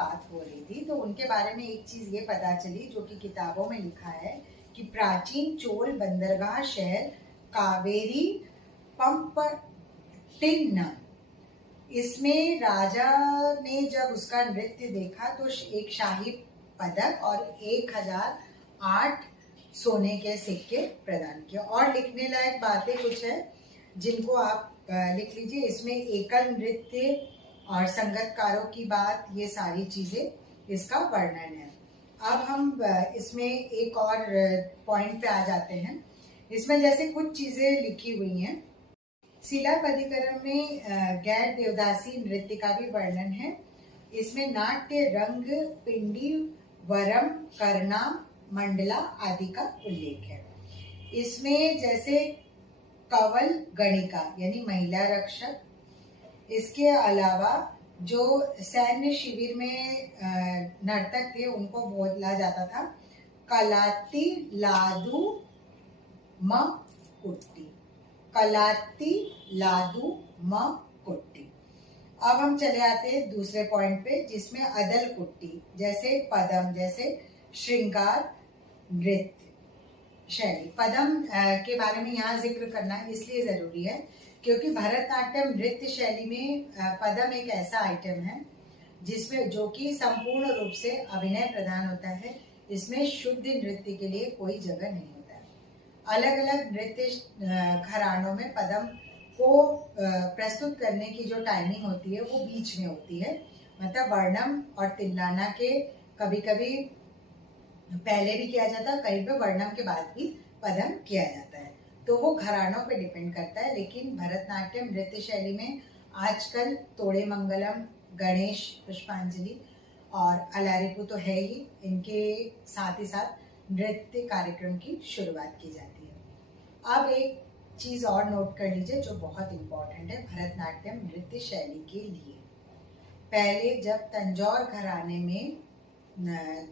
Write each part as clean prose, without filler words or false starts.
बात हो रही थी तो उनके बारे में एक चीज ये पता चली जो कि किताबों में लिखा है कि प्राचीन चोल बंदरगाह शहर कावेरी पंपटिन्नम, इसमें राजा ने जब उसका नृत्य देखा तो एक शाही पदक और 1008 सोने के सिक्के प्रदान किए। और लिखने लायक बातें कुछ है जिनको आप लिख लीजिए। इसमें एकल नृत्य और संगतकारों की बात, ये सारी चीजें इसका वर्णन है। अब हम इसमें एक और पॉइंट पे आ जाते हैं। इसमें जैसे कुछ चीजें लिखी हुई हैं। शिलापदिकरण में गैर देवदासी नृत्य का भी वर्णन है। इसमें नाट्य, रंग, पिंडी, वरम, करना, मंडला आदि का उल्लेख है। इसमें जैसे कवल गणिका यानी महिला रक्षक, इसके अलावा जो सैन्य शिविर में नर्तक थे उनको बोला जाता था कलाती लादू म कुट्टी, कलाती लादू म कुट्टी। अब हम चले आते हैं दूसरे पॉइंट पे जिसमें अदल कुट्टी, जैसे पदम, जैसे श्रृंगार नृत्य शैली। पदम के बारे में यहाँ जिक्र करना इसलिए जरूरी है क्योंकि भरतनाट्यम नृत्य शैली में पदम एक ऐसा आइटम है जिसमें जो कि संपूर्ण रूप से अभिनय प्रधान होता है। इसमें शुद्ध नृत्य के लिए कोई जगह नहीं होता है। अलग अलग नृत्य घरानों में पदम को प्रस्तुत करने की जो टाइमिंग होती है वो बीच में होती है। मतलब वर्णम और तिल्लाना के कभी कभी पहले भी किया जाता है, कहीं पे वर्णम के बाद भी पदम किया जाता है। तो वो घरानों पे डिपेंड करता है। लेकिन भरतनाट्यम नृत्य शैली में आजकल तोड़े मंगलम, गणेश पुष्पांजलि और अलारिपू तो है ही, इनके साथ ही साथ नृत्य कार्यक्रम की शुरुआत की जाती है। अब एक चीज और नोट कर लीजिए जो बहुत इंपॉर्टेंट है भरतनाट्यम नृत्य शैली के लिए। पहले जब तंजौर घराने में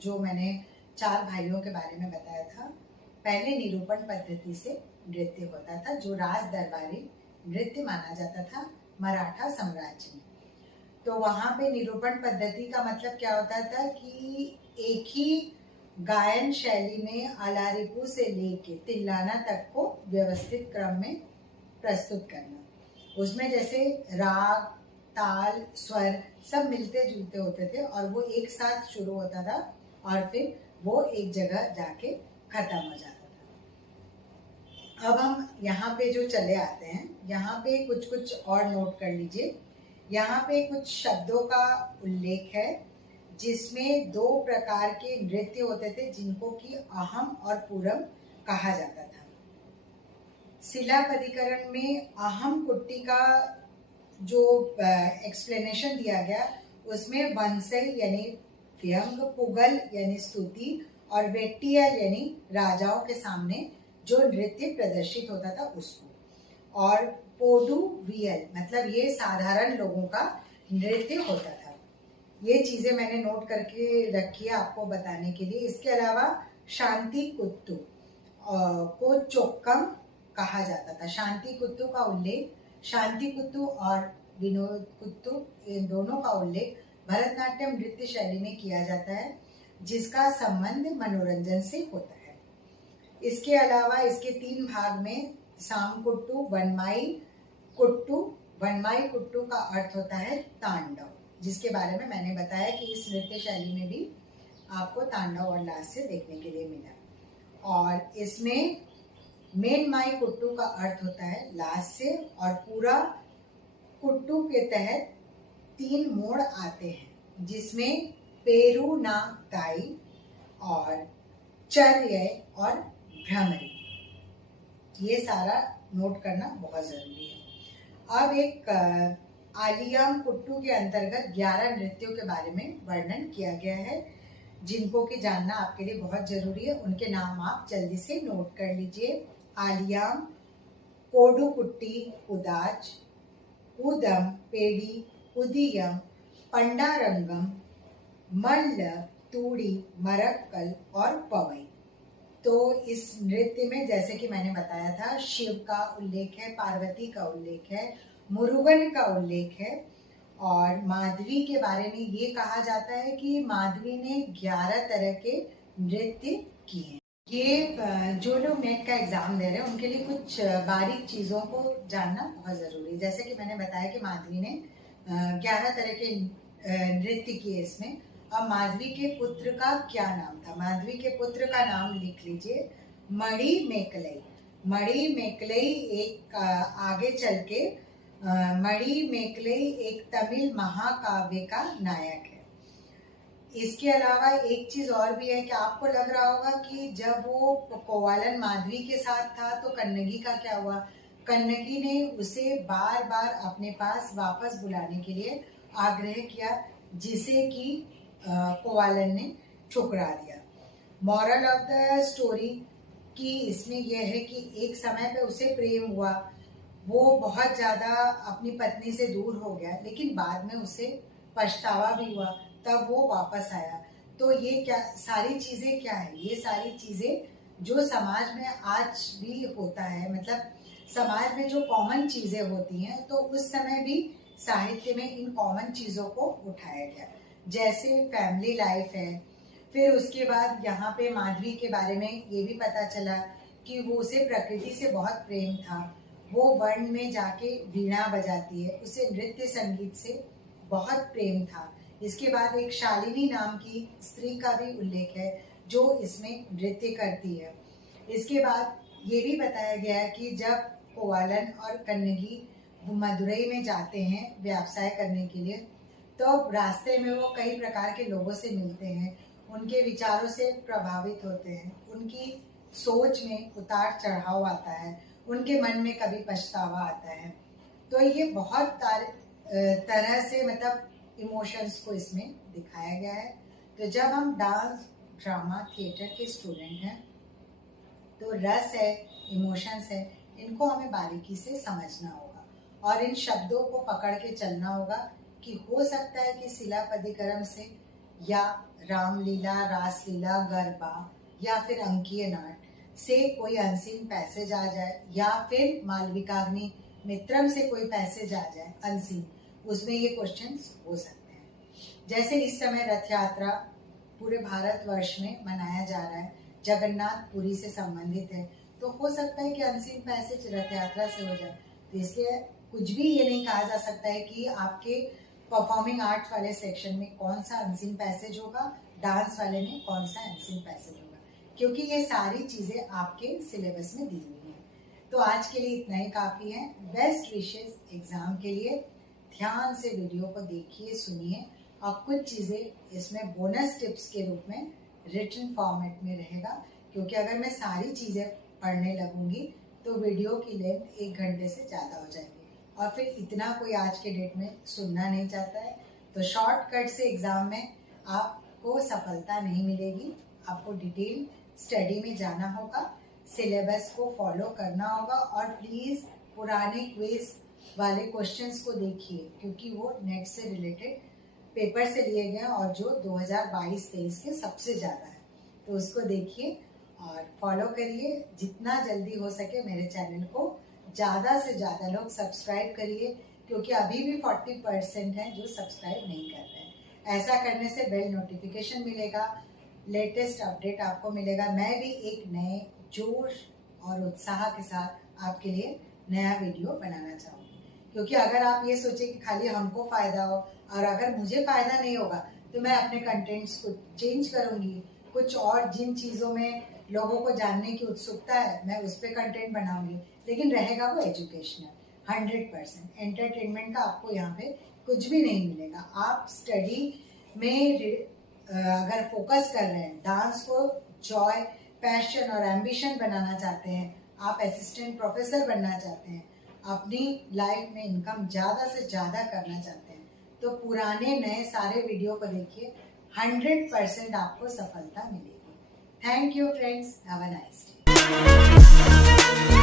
जो मैंने 4 भाइयों के बारे में बताया था, पहले निरूपण पद्धति से नृत्य होता था जो राज दरबारी नृत्य माना जाता था मराठा साम्राज्य में। तो वहां पे निरूपण पद्धति का मतलब क्या होता था कि एक ही गायन शैली में अलारिपू से लेके तिल्लाना तक को व्यवस्थित क्रम में प्रस्तुत करना। उसमें जैसे राग, ताल, स्वर सब मिलते जुलते होते थे और वो एक साथ शुरू होता था और फिर वो एक जगह जाके खत्म हो जाता था। अब हम यहाँ पे जो चले आते हैं, यहाँ पे कुछ कुछ और नोट कर लीजिए। यहाँ पे कुछ शब्दों का उल्लेख है जिसमें 2 प्रकार के नृत्य होते थे जिनको कि अहम और पूरम कहा जाता था। शिलापदिकरण में अहम कुट्टी का जो एक्सप्लेनेशन दिया गया उसमें वंशई यानी व्यंग, पुगल यानी स्तुति और वेट्टियल यानी राजाओं के सामने जो नृत्य प्रदर्शित होता था उसको, और पोडू वियल मतलब ये साधारण लोगों का नृत्य होता था। ये चीजें मैंने नोट करके रखी है आपको बताने के लिए। इसके अलावा शांति कुत्तू को चोक्कम कहा जाता था। शांति कुत्तू का उल्लेख, शांति कुत्तू और विनोद कुत्तू, इन दोनों का उल्लेख भरतनाट्यम नृत्य शैली में किया जाता है जिसका संबंध मनोरंजन से होता है। इसके अलावा इसके 3 भाग में सामकुट्टू, वनमाई कुट्टू। वनमाई कुट्टू का अर्थ होता है तांडव, जिसके बारे में मैंने बताया कि इस नृत्य शैली में भी आपको तांडव और लास्य देखने के लिए मिला। और इसमें मेन माई कुट्टू का अर्थ होता है लास्य और पूरा कुट्टू के तहत 3 मोड़ आते हैं जिसमें पेरू ना दाई और चर्य और भ्रमरी, ये सारा नोट करना बहुत जरूरी है। अब एक आलियाम कुट्टू के अंतर्गत 11 नृत्यों के बारे में वर्णन किया गया है जिनको कि जानना आपके लिए बहुत जरूरी है। उनके नाम आप जल्दी से नोट कर लीजिए। आलियाम, कोडुकुट्टी, उदाच, उदम, पेड़ी, उदियम, पंडारंगम, मल्ल, तूड़ी, मरक्कल और पवई। तो इस नृत्य में जैसे कि मैंने बताया था शिव का उल्लेख है, पार्वती का उल्लेख है, मुरुगन का उल्लेख है और माधवी के बारे में ये कहा जाता है कि माधवी ने 11 तरह के नृत्य किए हैं। ये जो लोग नेट का एग्जाम दे रहे हैं उनके लिए कुछ बारीक चीज़ों को जानना बहुत ज़रूरी है। जैसे कि मैंने बताया कि माधवी ने 11 तरह के नृत्य किए इसमें। अब माधवी के पुत्र का क्या नाम था? माधवी के पुत्र का नाम लिख लीजिए, मणिमेकलई। मणिमेकलई एक आगे चल के मणिमेकलई एक तमिल महाकाव्य का नायक है। इसके अलावा एक चीज और भी है कि आपको लग रहा होगा कि जब वो कोवालन माधवी के साथ था तो कन्नगी का क्या हुआ? कन्नगी ने उसे बार बार अपने पास वापस बुलाने के लिए आग्रह किया, जिसे कि कोवालन ने ठुकरा दिया। मॉरल ऑफ द स्टोरी की इसमें यह है कि एक समय पे उसे प्रेम हुआ, वो बहुत ज़्यादा अपनी पत्नी से दूर हो गया, लेकिन बाद में उसे पछतावा भी हुआ, तब वो वापस आया। तो ये क्या सारी चीज़ें क्या है? ये सारी चीज़ें जो समाज में आज भी होता है, मतलब समाज में जो कॉमन चीज़ें होती हैं, तो उस समय भी साहित्य में इन कॉमन चीज़ों को उठाया गया। जैसे फैमिली लाइफ है। फिर उसके बाद यहाँ पे माधवी के बारे में ये भी पता चला कि वो उसे प्रकृति से बहुत प्रेम था। वो वन में जाके वीणा बजाती है, उसे नृत्य संगीत से बहुत प्रेम था। इसके बाद एक शालिनी नाम की स्त्री का भी उल्लेख है जो इसमें नृत्य करती है। इसके बाद ये भी बताया गया है कि जब कोवालन और कन्नगी मदुरई में जाते हैं व्यवसाय करने के लिए, तो रास्ते में वो कई प्रकार के लोगों से मिलते हैं, उनके विचारों से प्रभावित होते हैं, उनकी सोच में उतार चढ़ाव आता है, उनके मन में कभी पछतावा आता है। तो ये बहुत तरह से मतलब इमोशंस को इसमें दिखाया गया है। तो जब हम डांस ड्रामा थिएटर के स्टूडेंट हैं तो रस है, इमोशंस है, इनको हमें बारीकी से समझना होगा और इन शब्दों को पकड़ के चलना होगा कि हो सकता है कि शिलापदिकरम से या रामलीला, रासलीला, गरबा या फिर अंकीय नाट से कोई अनसीन पैसेज आ जाए, या फिर मालविकाग्नि मित्रम से कोई पैसेज आ जाए अनसीन, उसमें ये क्वेश्चंस हो सकते हैं। जैसे इस समय रथ यात्रा पूरे भारतवर्ष में मनाया जा रहा है, जगन्नाथ पुरी से संबंधित है, तो हो सकता है कि अनसीन पैसेज रथ यात्रा से हो जाए। तो इसलिए कुछ भी ये नहीं कहा जा सकता है कि आपके परफॉर्मिंग आर्ट्स वाले सेक्शन में कौन सा अनसीन पैसेज होगा, डांस वाले में कौन सा अनसीन पैसेज होगा, क्योंकि ये सारी चीज़ें आपके सिलेबस में दी हुई हैं। तो आज के लिए इतना ही काफ़ी है। बेस्ट विशेस एग्ज़ाम के लिए ध्यान से वीडियो को देखिए, सुनिए, और कुछ चीज़ें इसमें बोनस टिप्स के रूप में रिटन फॉर्मेट में रहेगा, क्योंकि अगर मैं सारी चीज़ें पढ़ने लगूंगी तो वीडियो की लेंथ 1 घंटे से ज़्यादा हो जाएगी, और फिर इतना कोई आज के डेट में सुनना नहीं चाहता है। तो शॉर्टकट से एग्ज़ाम में आपको सफलता नहीं मिलेगी। आपको डिटेल स्टडी में जाना होगा, सिलेबस को फॉलो करना होगा, और प्लीज़ पुराने क्विज वाले क्वेश्चंस को देखिए, क्योंकि वो नेट से रिलेटेड पेपर से लिए गए और जो 2022-23 के सबसे ज़्यादा है, तो उसको देखिए और फॉलो करिए। जितना जल्दी हो सके मेरे चैनल को ज़्यादा से ज़्यादा लोग सब्सक्राइब करिए, क्योंकि अभी भी 40% हैं जो सब्सक्राइब नहीं कर रहे हैं। ऐसा करने से बेल नोटिफिकेशन मिलेगा, लेटेस्ट अपडेट आपको मिलेगा। मैं भी एक नए जोश और उत्साह के साथ आपके लिए नया वीडियो बनाना चाहूँगी, क्योंकि अगर आप ये सोचें कि खाली हमको फ़ायदा हो और अगर मुझे फ़ायदा नहीं होगा तो मैं अपने कंटेंट्स को चेंज करूँगी, कुछ और जिन चीज़ों में लोगों को जानने की उत्सुकता है मैं उस पर कंटेंट बनाऊंगी, लेकिन रहेगा वो एजुकेशनल। 100% एंटरटेनमेंट का आपको यहाँ पे कुछ भी नहीं मिलेगा। आप स्टडी में अगर फोकस कर रहे हैं, डांस को जॉय, पैशन और एम्बिशन बनाना चाहते हैं, आप असिस्टेंट प्रोफेसर बनना चाहते हैं, अपनी लाइफ में इनकम ज़्यादा से ज़्यादा करना चाहते हैं, तो पुराने नए सारे वीडियो को देखिए, 100% आपको सफलता मिलेगी। Thank you friends, have a nice day.